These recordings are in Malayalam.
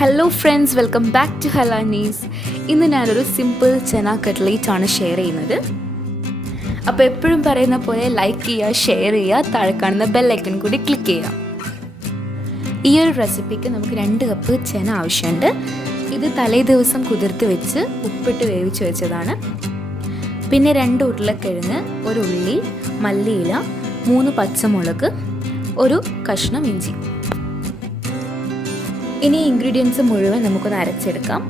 Hello friends, welcome back to Hala Neez. ഇന്ന് ഞാനൊരു സിമ്പിൾ ചന കട്ട്ലേറ്റ് ആണ് ഷെയർ ചെയ്യുന്നത്. അപ്പോൾ എപ്പോഴും പറയുന്ന പോലെ ലൈക്ക് ചെയ്യുക, ഷെയർ ചെയ്യുക, താഴെ കാണുന്ന ബെൽ ഐക്കൺ കൂടി ക്ലിക്ക് ചെയ്യുക. ഈ ഒരു റെസിപ്പിക്ക് നമുക്ക് 2 കപ്പ് ചന ആവശ്യമുണ്ട്. ഇത് തലേ ദിവസം കുതിർത്ത് വെച്ച് ഉപ്പിട്ട് വേവിച്ച് വെച്ചതാണ്. പിന്നെ 2 ഉരുളക്കിഴങ്ങ്, 1 ഉള്ളി, മല്ലിയില, 3 പച്ചമുളക്, ഒരു കഷ്ണം ഇഞ്ചി. ഇനി ഇൻഗ്രീഡിയൻസ് മുഴുവൻ നമുക്കൊന്ന് അരച്ചെടുക്കാം.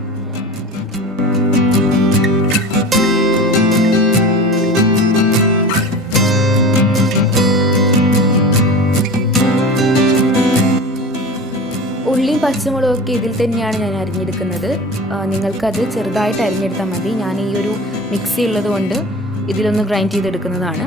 ഉള്ളിയും പച്ചമുളകൊക്കെ ഇതിൽ തന്നെയാണ് ഞാൻ അരിഞ്ഞെടുക്കുന്നത്. നിങ്ങൾക്കത് ചെറുതായിട്ട് അരിഞ്ഞെടുത്താൽ മതി. ഞാൻ ഈ ഒരു മിക്സി ഉള്ളത് കൊണ്ട് ഇതിലൊന്ന് ഗ്രൈൻഡ് ചെയ്തെടുക്കുന്നതാണ്.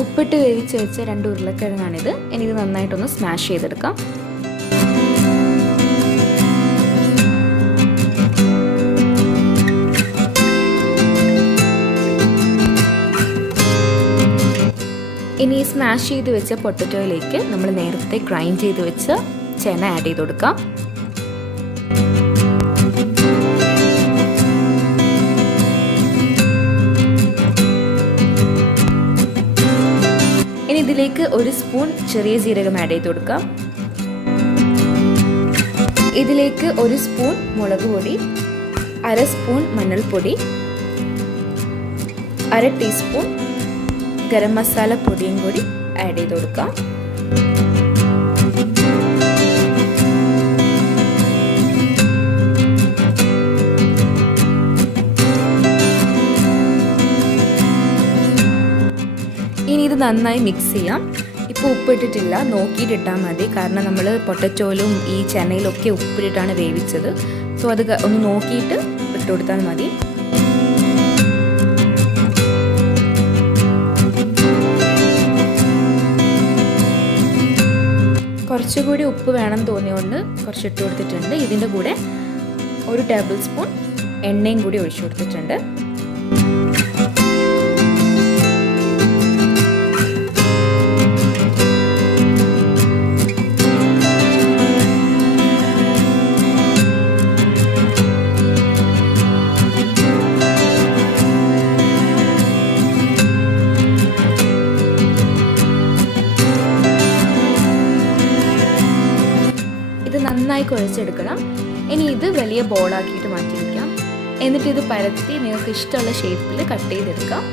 ഉപ്പിട്ട് വേവിച്ച് വെച്ച 2 ഉരുളക്കിഴങ്ങാണിത്. ഇനി ഇത് നന്നായിട്ടൊന്ന് സ്മാഷ് ചെയ്തെടുക്കാം. ഇനി ഈ സ്മാഷ് ചെയ്ത് വെച്ച പൊട്ടറ്റോയിലേക്ക് നമ്മൾ നേരത്തെ ഗ്രൈൻഡ് ചെയ്ത് വെച്ച ചന ആഡ് ചെയ്ത് കൊടുക്കാം. ഇതിലേക്ക് 1 സ്പൂൺ ചെറിയ ജീരകം ആഡ് ചെയ്ത് കൊടുക്കാം. ഇതിലേക്ക് 1 സ്പൂൺ മുളക് പൊടി, 1/2 സ്പൂൺ മഞ്ഞൾപ്പൊടി, 1/2 ടീസ്പൂൺ ഗരം മസാല പൊടിയും കൂടി ആഡ് ചെയ്ത് കൊടുക്കാം. ഇനി ഇത് നന്നായി മിക്സ് ചെയ്യാം. ഇപ്പോൾ ഉപ്പിട്ടിട്ടില്ല, നോക്കിയിട്ടിട്ടാൽ മതി. കാരണം നമ്മൾ പൊട്ടറ്റോയിലും ഈ ചനയിലും ഒക്കെ ഉപ്പിട്ടിട്ടാണ് വേവിച്ചത്. സോ അത് ഒന്ന് നോക്കിയിട്ട് ഇട്ട് കൊടുത്താൽ മതി. കുറച്ചുകൂടി ഉപ്പ് വേണം തോന്നിയുകൊണ്ട് കുറച്ച് ഇട്ട് കൊടുത്തിട്ടുണ്ട്. ഇതിൻ്റെ കൂടെ 1 ടേബിൾ സ്പൂൺ എണ്ണയും കൂടി ഒഴിച്ചു കൊടുത്തിട്ടുണ്ട്. നന്നായി കുഴച്ചെടുക്കണം. ഇനി ഇത് വലിയ ബോളാക്കിയിട്ട് മാറ്റി വയ്ക്കാം. എന്നിട്ട് ഇത് പരത്തി നിങ്ങൾക്ക് ഇഷ്ടമുള്ള ഷേപ്പിൽ കട്ട് ചെയ്തെടുക്കാം.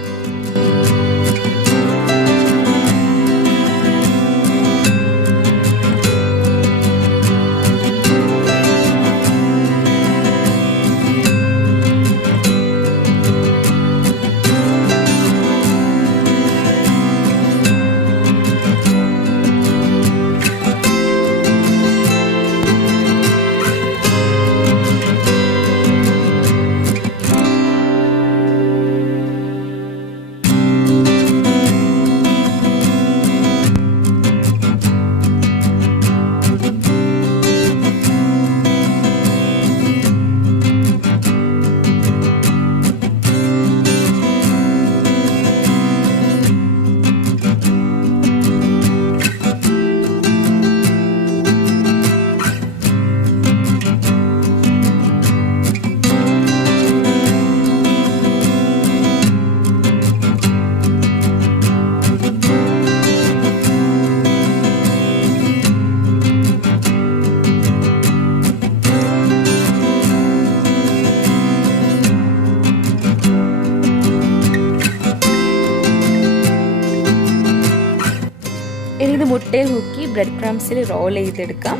ഇനി ഇത് മുട്ടയിൽ മുക്കി ബ്രെഡ് ക്രംസിൽ റോൾ ചെയ്തെടുക്കാം.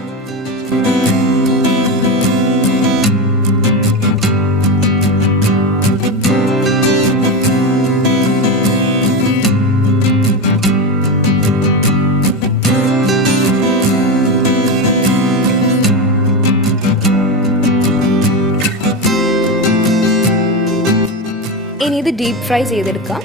ഇനി ഇത് ഡീപ്പ് ഫ്രൈ ചെയ്തെടുക്കാം.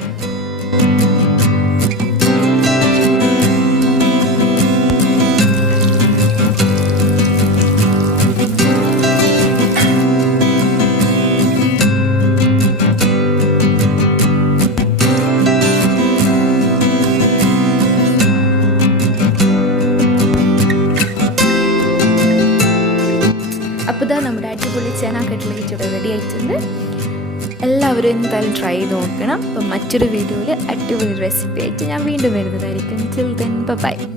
അപ്പോൾ ഇതാ നമ്മുടെ അടിപൊളി ചന കട്ട്ലേറ്റ് ഇവിടെ റെഡി ആയിട്ടുണ്ട്. എല്ലാവരും എന്തായാലും ട്രൈ ചെയ്ത് നോക്കണം. അപ്പം മറ്റൊരു വീഡിയോയിൽ അടിപൊളി റെസിപ്പി ആയിട്ട് ഞാൻ വീണ്ടും വരുന്നതായിരിക്കും. Till then, bye bye.